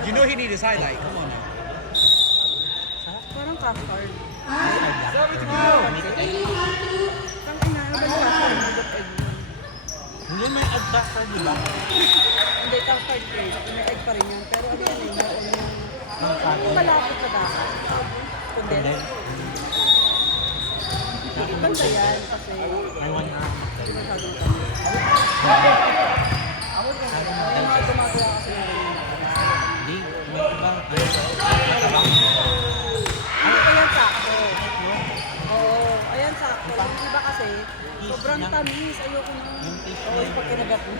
You know he need his highlight. Come on now. Parang craft card. Sabi to go. Kang ina, ano ba yung craft card? Hindi may adjuster, di ba? Hindi, craft card trade. May egg pa rin yan. Pero ano yan eh, yung malapit na dapat. Kundi. Hindi banda yan kasi I want to hindi masyadong kami. Yung mga gumagawa kasi ng ganyan. Hindi, may ibang Ano ba yan sakto? Oo, ayan sakto. Yung iba kasi, sobrang tamis. Ayoko na. Yung taste Oo, yung pag kinagat mo.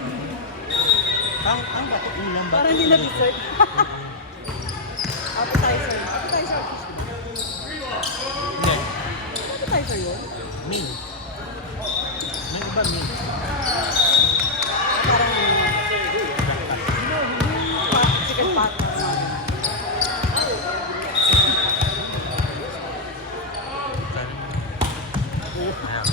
ang bato ulam ba? Parang hindi na dessert. Appetizer. Appetizer. Hindi, Appetizer yun? meal. May iba meal. Parang pot, chicken pot. Ayan.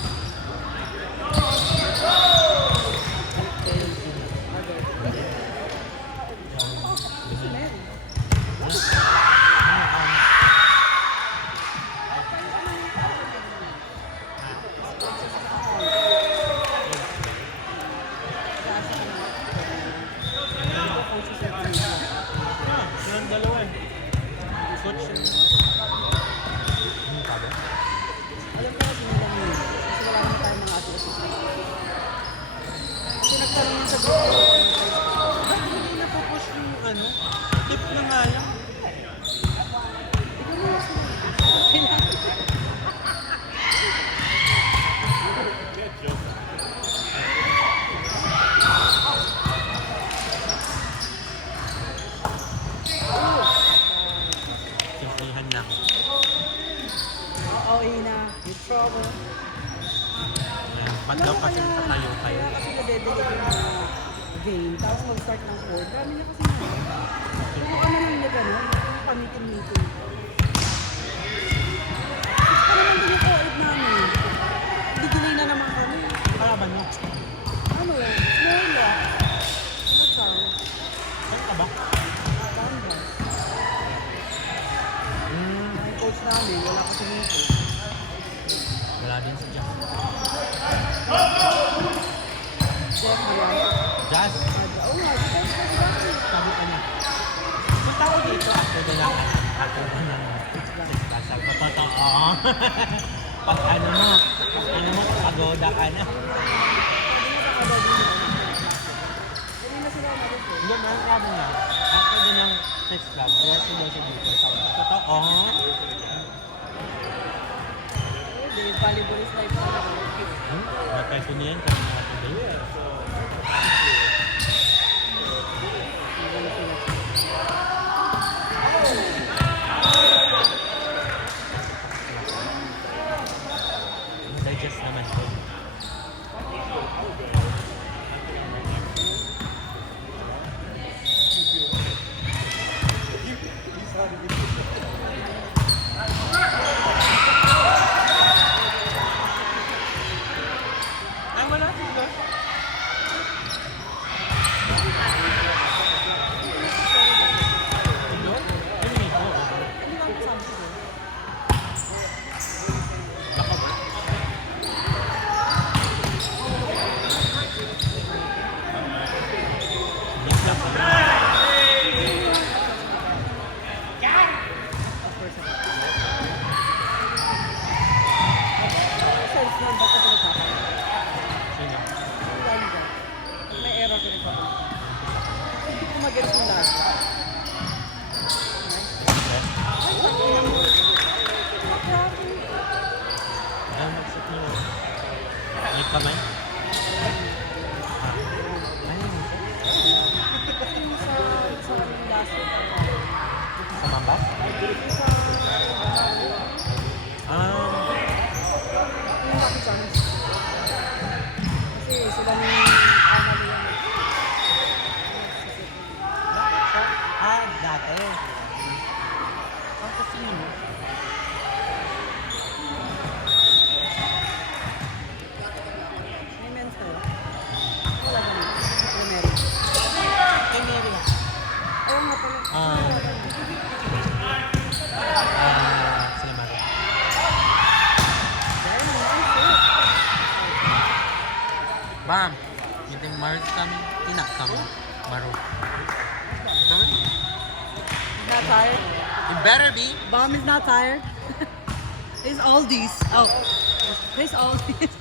Silang dalawa eh. Coach yun. Sabi? Alam ko na sinilang yun. Kasi wala naman tayong mga ati-ati. Kasi nagkaroon yung sa group. Ba't hindi napapush yung ano? Tip na nga lang. Ikaw na sila. Simplihan lang. Oo, Ina. With trouble. Ayan. Ba't daw kasi tatayo kayo? Kaya kasi nadedeliver yung mga game. Tapos mag-start ng 4. Dami na kasi na. Pero ano lang niya gano'n? Pamitin-mitin. Ano naman din yung co-ed namin? Digilay na naman kami. Kalaban mo. Ano yun? Small lock. Ano saan? Saan ka ba? Banda. Yung coach namin, wala kasi nito. Wala din si Jack. Jeff, wala. Jazz, Oo nga, di ba? sabi pa niya. Punta ko dito after the lang. After the lang. Sabi ko, totoo. Pag ano mo, pagoda ka na. Hindi na sila umalis eh. Hindi, meron sabi niya. After the lang sex club, diretso daw siya dito. Sabi ko, totoo. Hindi, volleyball is life. Nagkaso niya yun kasi natin din. Digest naman ko. Ay, wala sila. Ano? Ano ito? Ano lang sabi ko? Mix lang sa mga. Of course. Sense lang ba ito pinagkakaroon? Sino? Wala nila. May error din pa. Hindi ko mag-gets mo lahat. Yes. Ay, tangina mo. Grabe. Ayaw mag-sit niyo. May kamay? Ayaw mo siya. Yung sa last week. Sa mambas? Sa yung Lucky Charms. Kasi sila ni Armando yan. Bakit siya? Dati. Ang kasino. May men's to. Wala ganun. Primary. Kay Mary. Oo, nga pala. Sila Maro. Very nice, eh. Bam! Yung ting Mars kami, tinakam. Maro. Huh? Not tired? It better be. Bomb is not tired. It's oldies. Oh, it's oldies.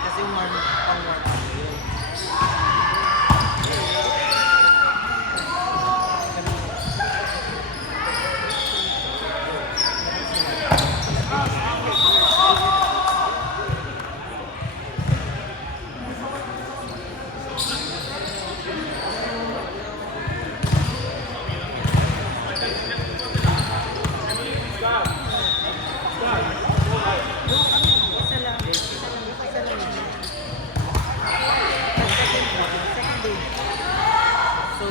Kasi pang-warm up yun. Isa lang. Second day. So,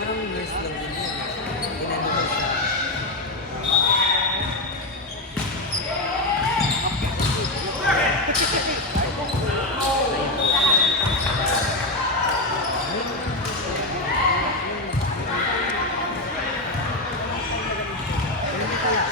Parang nurse lang din yun. Inano mo siya. Hindi pala.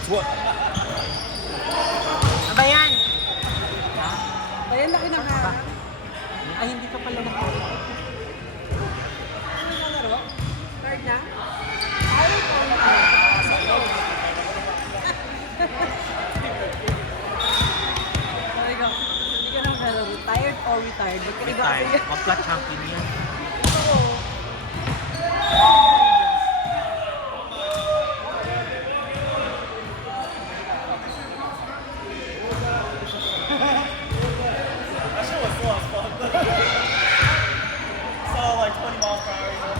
What's what? Ano ba yan? Ayan na kinakaharap. Ay, hindi ka pala nakakita. Ano yung laro? Third na? Ay, ko. Hindi ka naman nalaro. Tired or retired? Magkaiba kasi Retired. yan. Magka-champion yan. Oo. That shit was slow as fuck. So like 20 miles per hour.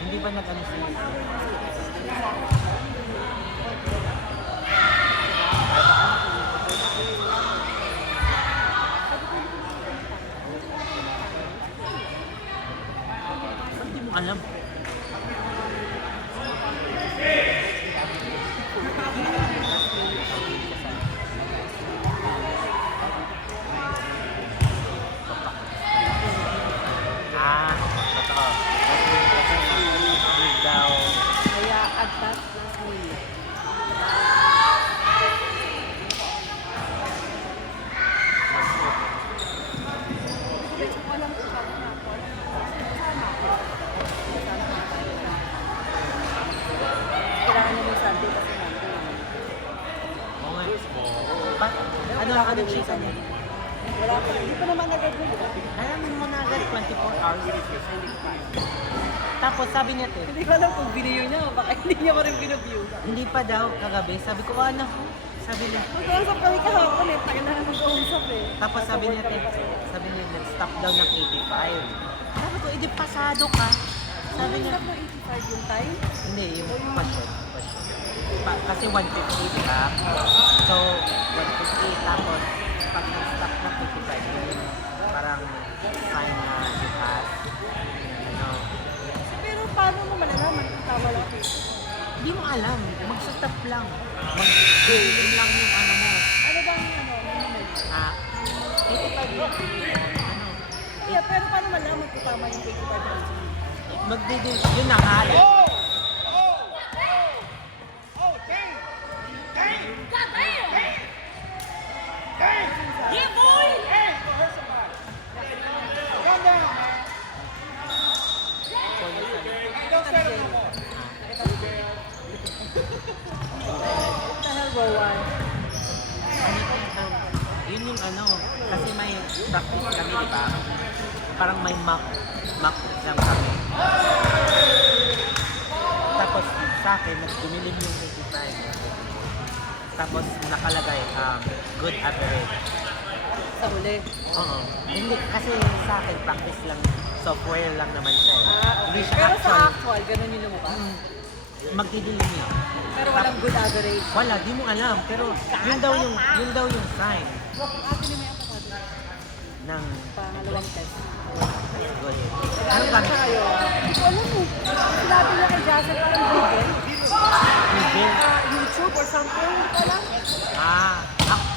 Hindi ba nag-ano siya? Hindi mo alam. Ah, totoo. Kasi daw, Kaya atas na ulit. Hindi ko alam kung saan na ako. Sana ako. Sana ako. Kailangan naman Sunday kasi Monday. oo nga. Ano siya sa niya? Wala pa. Hindi pa naman nag-agree. Alam mo na agad, 24 hours. Tapos sabi niya, te, Hindi ko alam kung binigyan niya. Baka hindi niya pa rin binubview. hindi pa daw kagabi. Sabi ko, ano? Sabi niya. Mag-uusap kami kahapon eh. Tagal na mag-uusap eh. Tapos sabi niya, te, sabi niya, nag-stop daw ng 85. Sabi ko, edi pasado ka. Sabi niya, Stop na 85 yung time. hindi, yung passion. Kasi 150 ka. So, 150 tapos pag nag-stop ng 55, yun yung parang sign na you pass. Ano, Pero paano mo malalaman kung tama lang eh? hindi mo alam. Mag-stop lang. Mag-gain lang yung ano mo. Ano bang minimum? Ah, 85 yun. Ano, Yeah, pero paano malaman kung tama yung 85 minutes? magdidil, yun na nga. What the hell, Rowan? Yun yung ano, kasi may practice kami, di ba? Parang may mock exam kami. Tapos sa akin, nagdumilim yung 85. Tapos nakalagay, good average. Sa huli. Oo. Hindi, kasi sa akin, practice lang, software lang naman siya. Eh. Hindi siya Pero sa actual. actual, ganun yung lumabas. Magdidilim yun. Pero walang good average. Wala, di mo alam. Pero yun daw yung sign. Ate ni Maya pa ng pangalawang test. good. Ano Ano siya kayo? Hindi ko alam eh. Sinabi niya kay Jason parang Google. Google? YouTube or something. Hindi ko alam.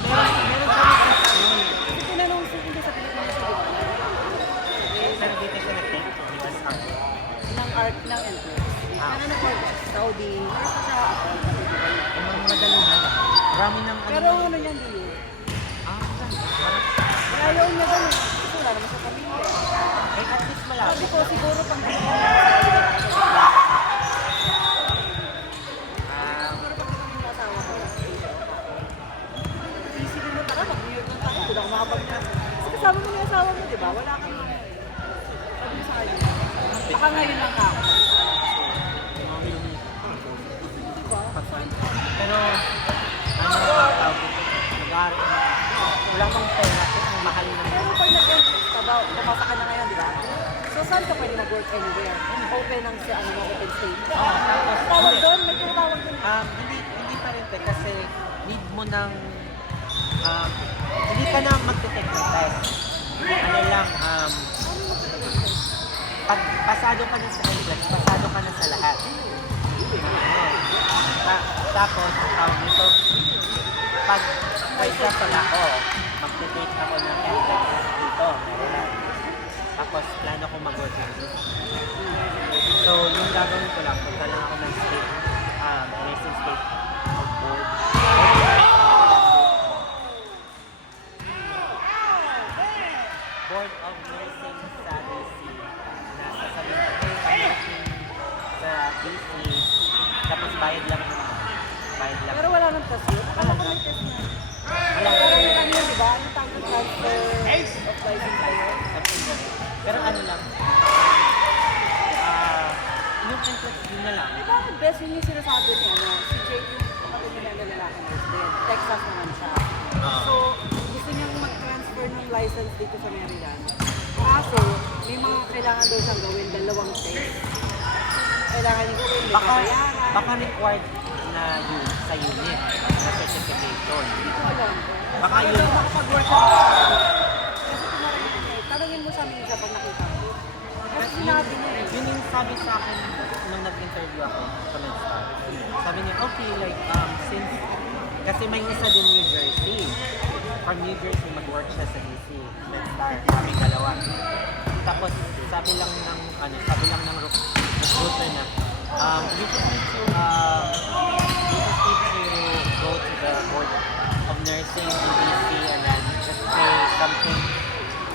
Meron kami sa school. Kasi tinanong si hindi sa Pilipinas siya, di ba? Pero dito siya nag-take, di ba sa Ng art ng entrance. Ano na po, Saudi. Nasa siya ako. madali na lang. Marami ng Pero ano yan, di yun? parang, Ayaw niya ganun. Kasi wala naman sa pamilya. at least malapit. Sabi ko, siguro pang Ah, siguro pag kami ng asawa ko. Easy din mo tara, mag-New York lang tayo. Hindi ako makapag-na. Kasi kasama mo yung asawa mo, di ba? Wala kang sabi mo sa kanya. Baka ngayon lang ako. Di ba? pero, ano yung tawag dito? Nag-aaral. Wala pang pera kasi ang mahal ng Pero pag nag-entrance ka ba, pumasa ka na ngayon, di ba? So saan ka pwede mag-work anywhere? Open ang si ano, open stage. tapos, Tawag doon? May tinatawag doon. hindi pa rin pe, kasi need mo ng hindi ka na magte-take ng test. Ano lang, pag pasado ka na sa NCLEX, pasado ka na sa lahat. Tapos, tawag dito, pag example ako, magte-take ako ng NCLEX dito, Maryland. Tapos, plano ko mag-work ng dito. So, yung gagawin ko lang, punta lang ako ng state, nursing state of board. Board of Nursing sa DC. Nasa sa nursing sa DC. Tapos bayad lang. Bayad lang. Pero wala nang test yun. Akala ko may test na. Wala. Pero ano yun, di ba? Ano tawag yung transfer of license tayo? Something lang. Pero ano lang. Yung entrance yun na lang. Di ba ang best yun yung sinasabi niya, no? Si Jay yung kapatid niya na lalaki nurse din. Texas naman siya. So, gusto niyang mag-transfer ng license dito sa Maryland. Kaso, may mga kailangan daw siyang gawin, dalawang test. Kailangan niya gawin, may babayaran. Baka required na yun sa unit. Na certification. Hindi ko alam. Baka yun. daw makapag-work siya. Kasi tumarating niya. Tanungin mo sa amin siya pag nakita ko. Kasi sinabi niya eh. Yun yung sabi sa akin nung nag-interview ako sa MedStar. Sabi niya, okay, like, since, kasi may isa din New Jersey. From New Jersey, mag-work siya sa DC, MedStar, kami dalawa. Tapos, sabi lang ng recruiter na, you just need to go to the Board of Nursing in DC and then just say something.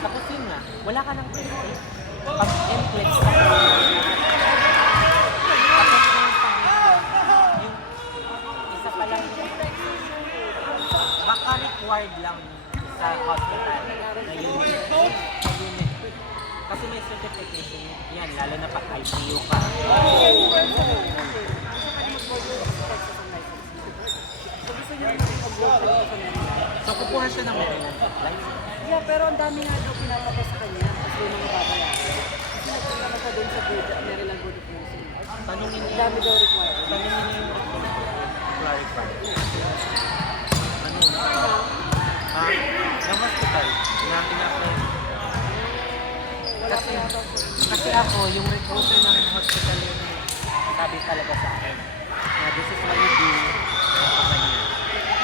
Tapos yun nga, wala ka ng testing. Pag NCLEX ka, tapos yung isa pa lang, baka required lang sa hospital na unit. Kasi may certification yan, lalo na pag ICU ka. So gusto niya mag-work sa Maryland. So kukuha siya ng Maryland license. Yeah, pero ang dami nga daw pinapapos sa kanya kasi yung mga babayaran. Kasi nagpunta na siya doon sa Maryland Board of Nursing. Tanungin Ang niya, dami daw required. tanungin niya yung clarify. Ano? Ng hospital na ina-apply. Wala pa yata. Kasi ako, yung recruiter ng hospital yun, sabi talaga sa akin na this is what you do.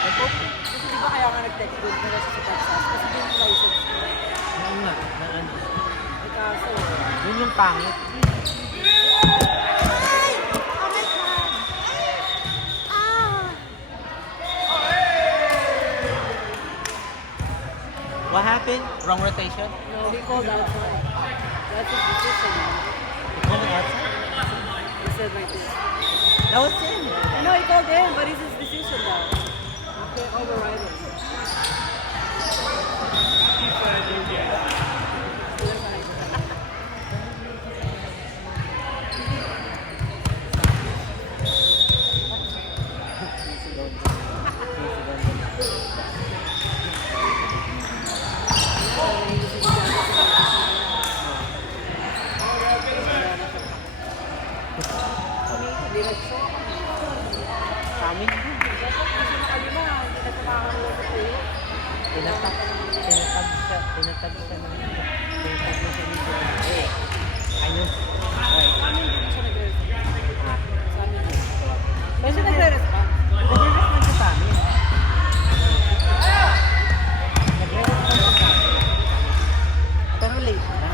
Okay. Kasi di ba kaya nga nag-text doon para sa Texas? Kasi doon yung license ko. Oo nga, na ano. Ay kaso. Yun yung pangit. What happened? Wrong rotation? No, he called outside. That's his decision. You called me outside? He said like this. That was him. No, he called in, but it's his decision now. You can't override it. Hindi nag-show. Sa amin. Kasi nakalima, hindi na kumakaroon sa iyo. Tinatag siya ng tinatag na siya ni Jordan. Ayun. Right. Sa amin din siya nagre-respond. Sa amin din. Pero siya nagre-respond. Nagre-respond siya sa amin. Nagre-respond siya sa amin. Pero late na.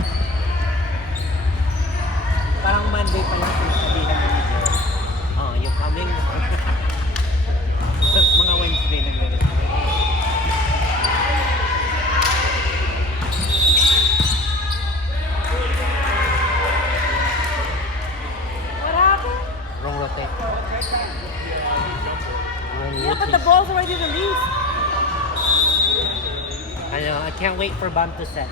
Parang Monday pa lang sinasabihan na ni Jordan. Oh, you're coming. Mga Wednesday nagre-respond. What happened? Wrong rotate. Wrong Yeah, but the rotation. ball's already released. I know, I can't wait for Bam to set.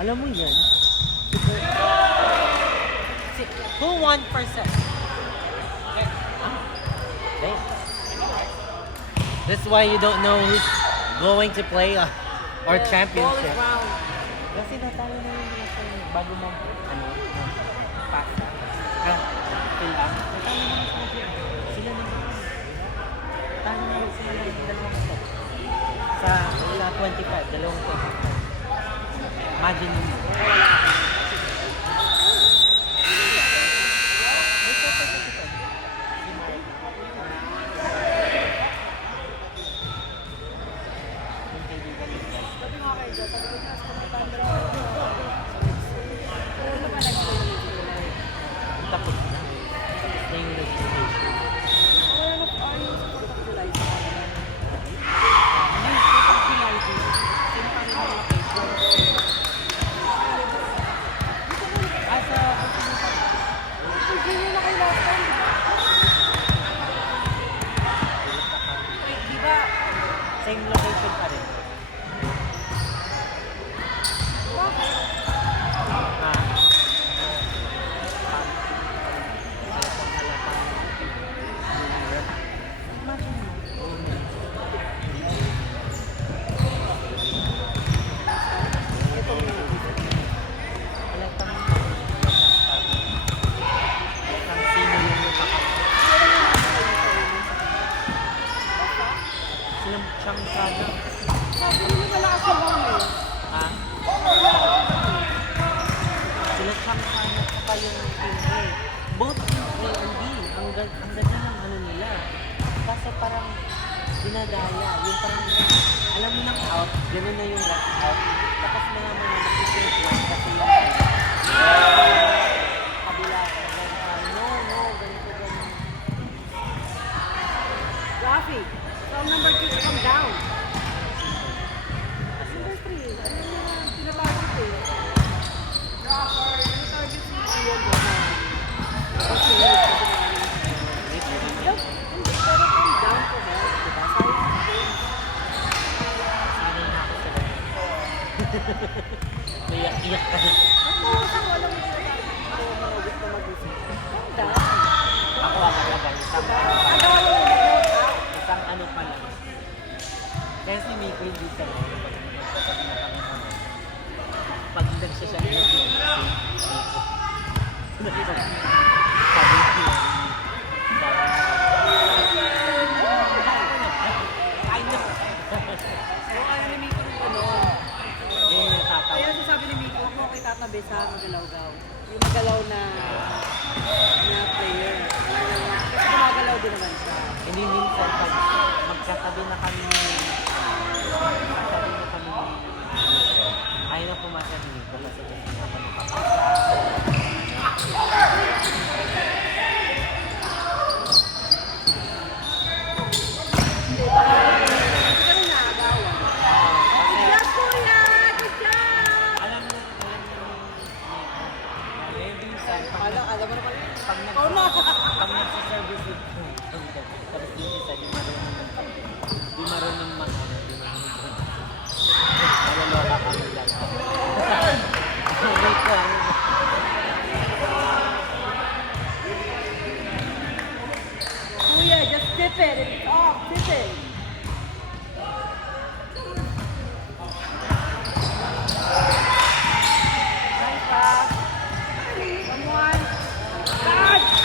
Alam mo yan? Who won first set? Okay. That's why you don't know who's going to play or Ball is championship. round. Kasi natalo na yung last time bago mo pass. Fill up. Natalo na sila. Sila na naman. Talo na sila ng dalawang set. Sa 25, dalawang set. Imagine mo. Sabi nga kayo dyan, sabi ko na, sa mga banda lang ako. Ano ba next day yung July? Tapos na. Na yung registration. Wala na po yung support of July sa kanila. Yung support of July din. Same pa rin yung location. Asa, Hindi na kayo last time. Wait, di ba? same location pa rin. Bakit? Ah. Imagine mo. Ito yung Halatang sino yung nakakapit. Silang siyang sana. sabi nila malakas yung home eh. Ha? Silang siyang sana pa yung team A. Both team A and B. Ang ganda ng ano nila. Kasi parang dinadaya. Yung parang, alam mo ng out, gano'n na yung rush out. Tapos mga mag-isip lang kasi yung kabila. No, ganito. Rafi, from number 2 to come down. Number 3, ano na tinatarget eh. Tinatarget si Ian doon na. Kasi yun, hindi, pero come down to help, diba? Sanay na ako sa ganun. Naiyak-iyak ka na. Ako, alam mo siya, ako manawit na mag-isip. Come down. Ako ang talaga, isang ano pa Ano lang. yung nag-out? Isang ano pa lang. Kaya si Miko hindi sa pag nagsya siya nila si Miko. Sabi niya, I know. Yung ano ni Miko rin gano'n. Yung natatawa. Kaya sabi ni Miko, huwag mo kayo tatabi sa magalaw-gaw. Yung magalaw na player. Kasi gumagalaw din naman siya. Hindi minsan pag magkatabi na kami ayaw na pumasa ni Miko kasi kasi ako Hindi, parang hindi ka rin nakagawa. Good job, kuya! Good job! alam mo minsan Alam mo naman yun. pag Oh, no! nagsa-service with tapos yung isa di marunong mag-ano, di marunong naloloka kami lang. Wait lang. Kuya, just tip it. It's off. Tip it. Nice pass. Someone. God!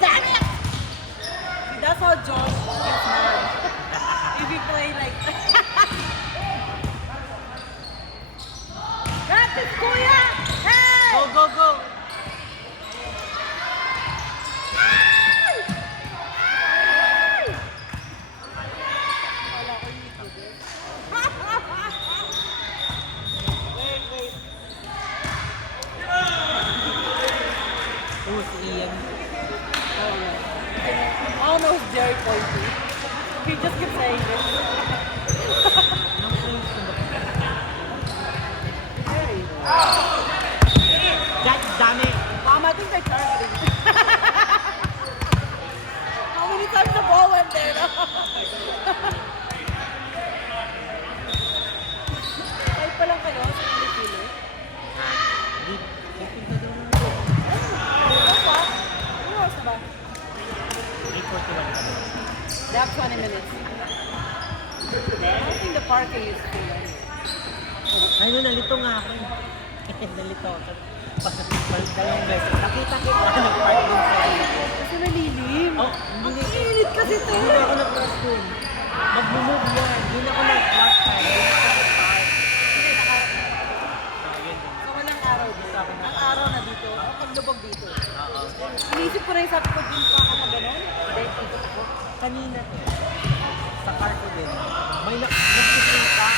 Damn it! See, that's how Josh gets mad. If you play like that. Practice, Kuya! Hey! Go, go, go! Ay! Ay! Wala ko yung ito din. Wait. Oh, si Ian. Oh, no. Oh, no, it's Jerry Pointy. He just keeps saying this. Anong prince ko ba? Jerry. God damn it! Mom, I think they're targeting me. How many times the ball went there? No? Kahit pa lang kayo sa Pilipino. Hindi. Pupunta daw na. Ano ba? Ano oras na ba? 8:41 kami. They have 20 minutes. I don't think the parking is full anyway. Ayun, nalito nga ako. Nalito ako. Dalawang beses. Nakita kita nag-park din sa dito. Kasi nalilim. Oh, Ang hindi. init kasi ito. Hindi ako nag-cross dun. Mag-move yan. Hindi ako nag-last time. Hindi ako nag-park. So, yun. So walang araw dito. Ang araw na dito. Ang paglubog dito. Oo. Inisip ko na yung sabi ko din pa ako na gano'n. Hindi, ikot ako. Kanina to. Sa car ko din. May nag-sising ka.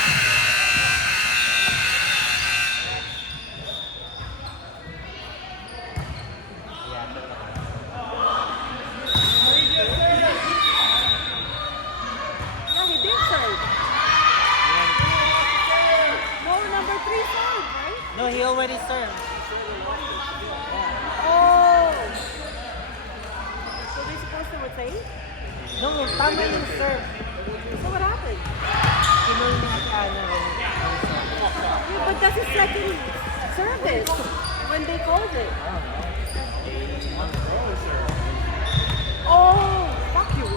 Ayan, ito. Yeah, he did serve. No, number 3 served, right? No, he already served. Oh! So they're supposed to rotate? No, tama yung serve. So what happened? Kinol ni Ate Ana rin. Yeah, but that's his second service when they called it. Oh! Fuck you!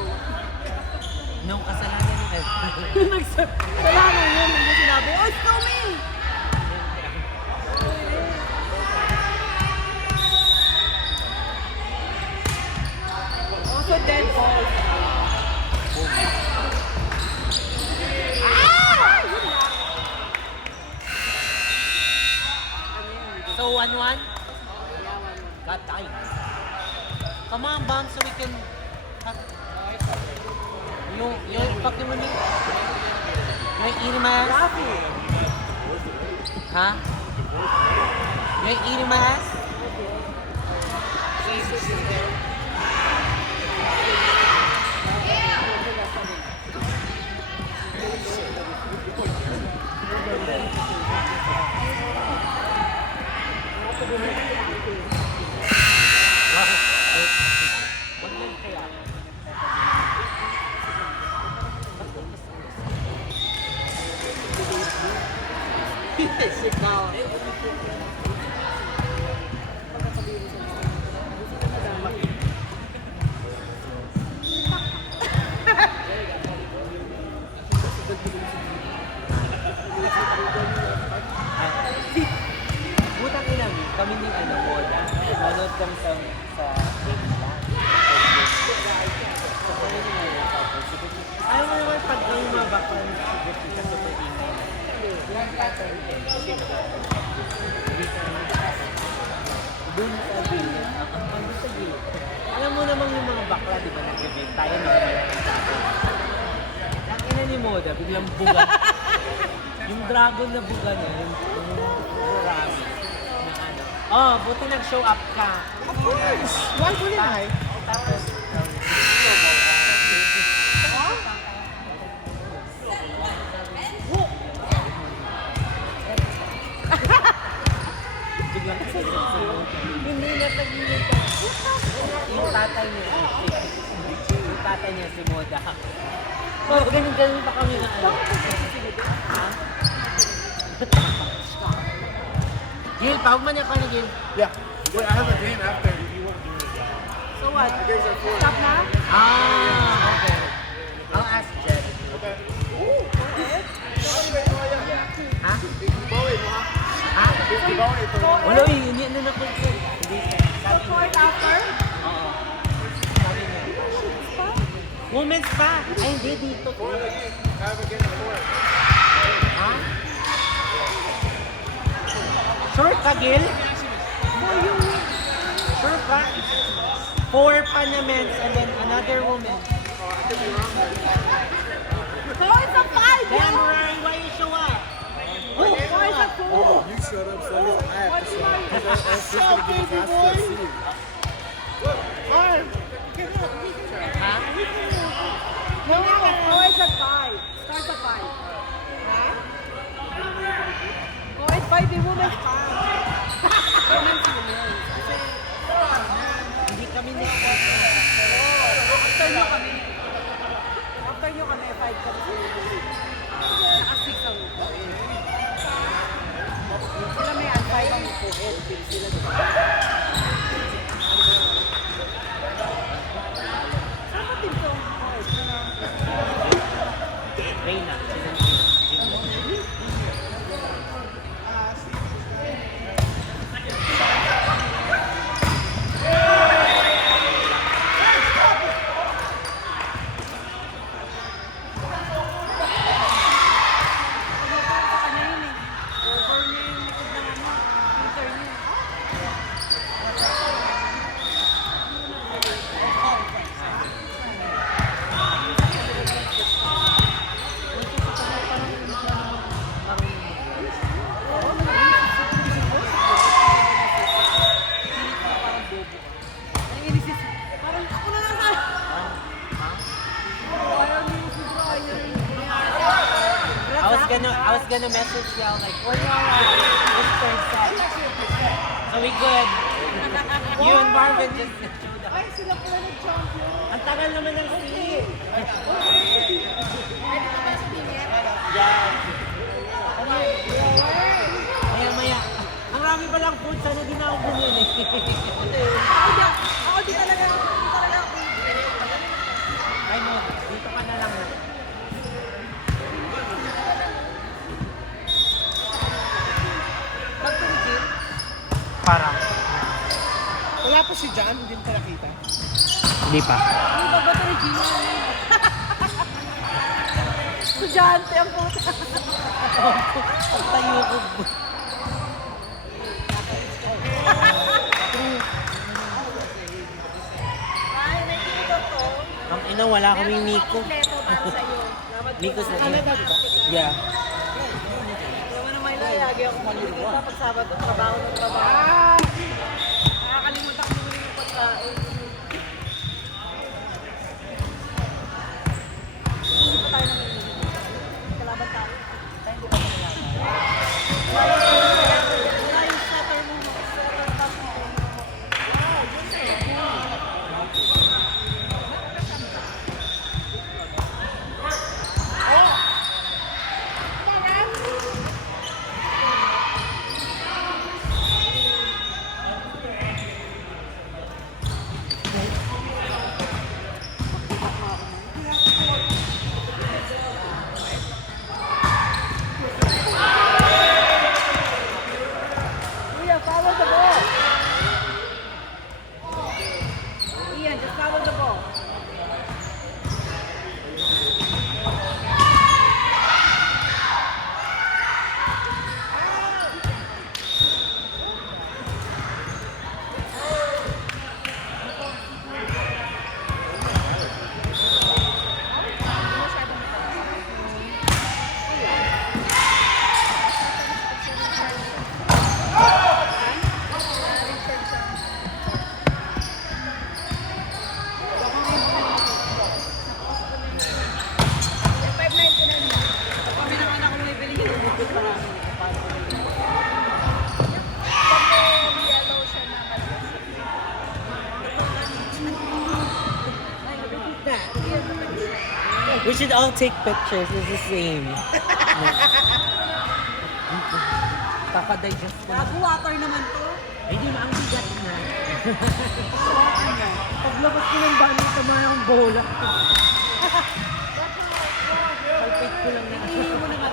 No, kasalanan ni Ed. Salamat yun, hindi sinabi, oh, it's still me! Also dead balls. Ah! Yun lang. So, 1-1? Yeah, one. God damn. Come on, Bam, so we can... Yung Pokemon ni... Yung Irimas? Rafi. Ha? Yung Irimas? Wag lang kaya. Sit down. Butang ilang, kami ni ano, Moda. Nanood kami sa game lang. So, kami ni Moda. Ayaw mo naman pag yung mga baklan sigit ka super ingay. Yung pattern din. Doon sa gilid. Doon sa gilid. Alam mo naman yung mga bakla, di ba, nag-review tayo normal lang tayo. Ang ina ni Moda, biglang buga. Yung dragon na buga niya, yung rami. Oh, buti nag-show up ka. Of course! Why wouldn't I? Tapos, biglang hindi na tagilid ka. Yung tatay niya si Moda. Oh, ganun pa kami na ano. Ha? Gil, pawag man ako ni Gil. Yeah. Wait, I have a game after if you want to do it. So what? Stop na? Ah, okay. I'll ask Jed. Okay. Ha? Bawi mo ha? Ha? Bawi ito. Wala, hindi na napunta. Hindi. So fourth after? Oo. Women's pa. Ay, hindi dito. Have against four. Ha? Sure ka, Gil? Sure ka? 4 pa na men's and then another woman. So it's a 5, Then, yo! why you show up? Oh, why is that 4? You shut up, so I have What's to show my up. Because that's just going to get baby past boy? the scene. Ha? No, oh, it's a 5. Starts at 5. Huh? Oh, it's 5 yung women's pa. Women's. Kasi, Hindi kami na. after nyo kami. After nyo kami, 5 kami sa women's. Naka 6 ang sila may antay ang co-ed. Sila diba? Saan ba team to? Reyna. Ano yun eh? Over niya yung likod ng ano. Filter niya. Ang inisis. Parang ako na lang sa... Parang yung siguro ayun. I was gonna message y'all like, where y'all at? This third set. So we good. You and Marvin just showed up. Ay, sila pala nag-champion. Ang tagal naman ng seat. Maya. Ang rami palang food. Sana di na ako bumili. Ako di talaga ako. Ay no, dito ka na lang. Magpinigil. Parang. Wala pa si John, hindi mo pa nakita. Hindi pa. Ano ba ba ito ni Gino? Estudyante ang puta. Ang tayo ko. Ay, nakikita to. Ang ina, wala kaming Miko. Kompleto para sa'yo. Miko sa Canada, di ba? Yeah. Alam mo naman lagi ako makikita pag Sabado, trabaho ng trabaho. Nakakalimutan ko naman yung pagkain. Hindi pa tayo naman kalaban tayo. Tayo hindi pa kalaban. Wala yung setter mo. Setter top mo. Kuya, follow the ball. Ian, just follow the ball. Kami naman ako nabili yung bukit marami. We should all take pictures. It's the same. Kakadigest ko. Water naman to. Ay, di ba? Ang bigat na. Paglabas ko ng bahay, tama yung bola. Palpate ko lang na. Hindi mo naman.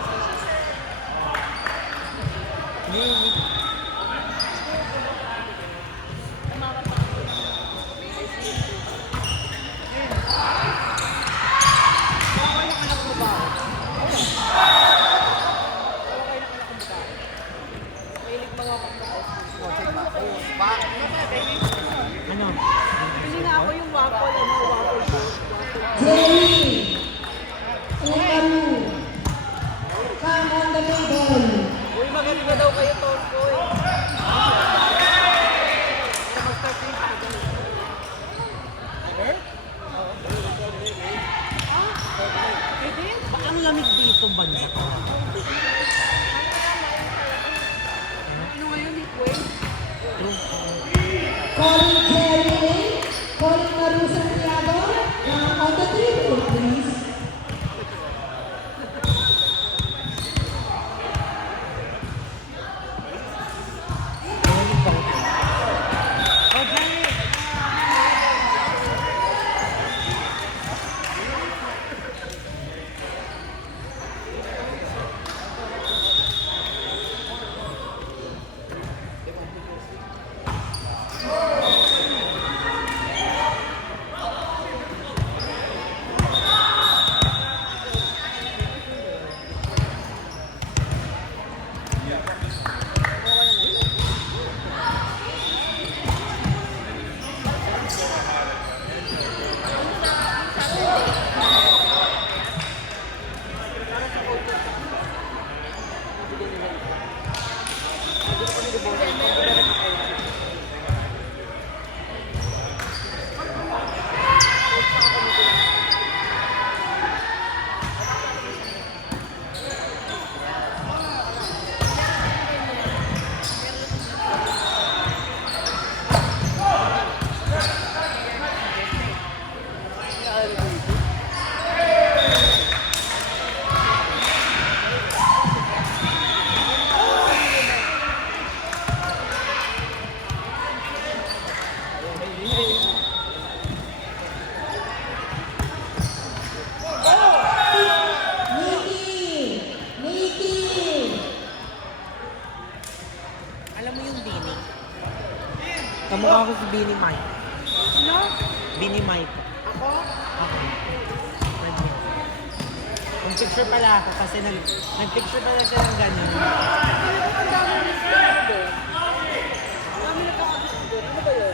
Hindi. Jerry Ekaru, come on the table. Uy, maganda daw kayo, Tomboy. Mag-start yung Baka ang lamig dito banda. ano ngayon, heatwave? Calling Jerry, calling Maru Santiago, come on the table, please. Oh, Jenny! Alam mo yung Bini? Kamukha ko si Bini Mike. Ano? Bini Mike. Ako? Ako. Friend niya. Nag-picture pala ako kasi nag-picture pala siya ng ganyan. Ang dami na nagkakagusto. Ang dami nagkakagusto. Ano ba yun?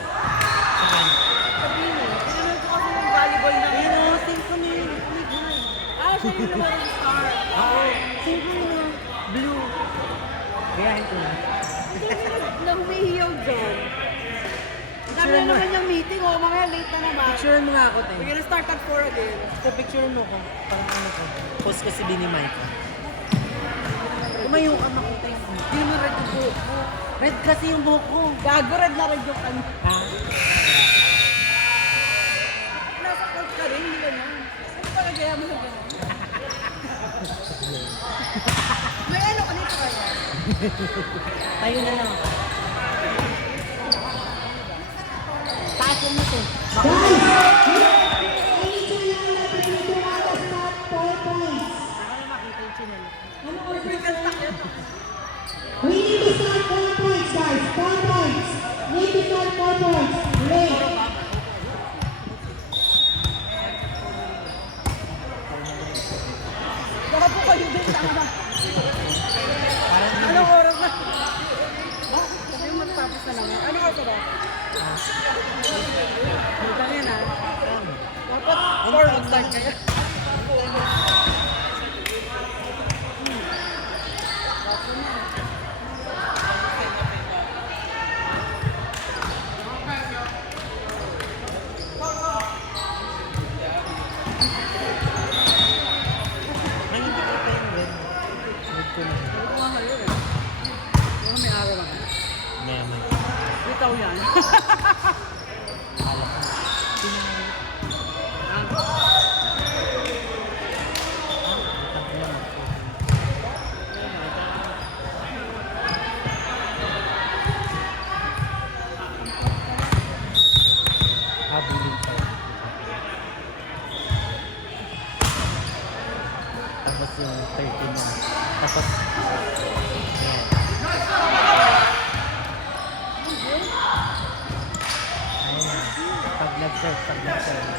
Saan? Sabihin mo, pinanood ko kasi yung volleyball na Ayun o, symphony. Ah, siya yung naman yung star. Oo, symphony na. Blue. Gayahin ko na. Na humihiyaw dyan. Ang dami na naman yung meeting, oh. Mamaya late na naman. Picture mo nga ako, te. We're gonna start at 4 again. So, picture mo ko. Parang ano ko. Post ko si Bini Mike. Tumayo ka makita yung buhok. Hindi mo red yung buhok mo. Red kasi yung buhok ko. Gago, red na red yung ano. Ha? Nasa court ka rin, hindi ganun. Ano pa nagaya mo na gano'n? May ano ka nito kaya? Tayo na lang. Taas mo to. Guys, I need to learn that we need to understand 4 points. Saka na makita yung chinelo. Ano oras na tayo? We need to start 4 points, guys. 4 points. Need to start 4 points. Late. Baka po kayo din sa ano. Parang Anong oras na? Bakit? Sabi mo matapos na naman. Anong oras na ba? Hintang yan ah. Dapat 4 mag-start kaya. may hindi ko pa yung red. Red ko na. Sabi ko nga kayo eh. Baka may araw lang. May. Bitaw yan. Kala ko. Habulin pa. Tapos yung 13 na. Tapos, ayan. Ayan. Pag nag-serve, pag nag-serve.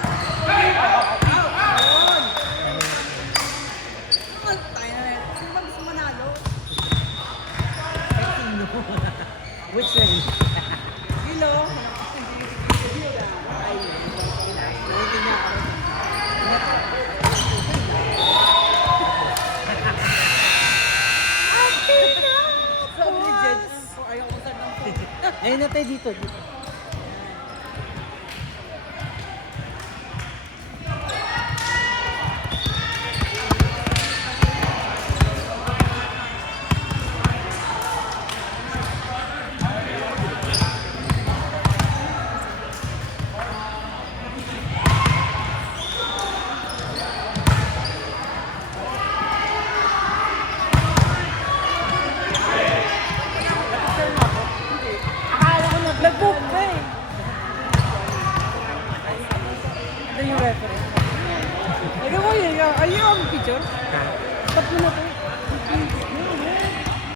Tayo na rin. Sino ba gusto manalo? Sino? Which one? Gilo. Ay, hindi niya ako. Ate, dito. Akala ko nag-book ka eh. Ito yung reference. Lagyan mo yun. Ayun yung picture. Ba't mo na to?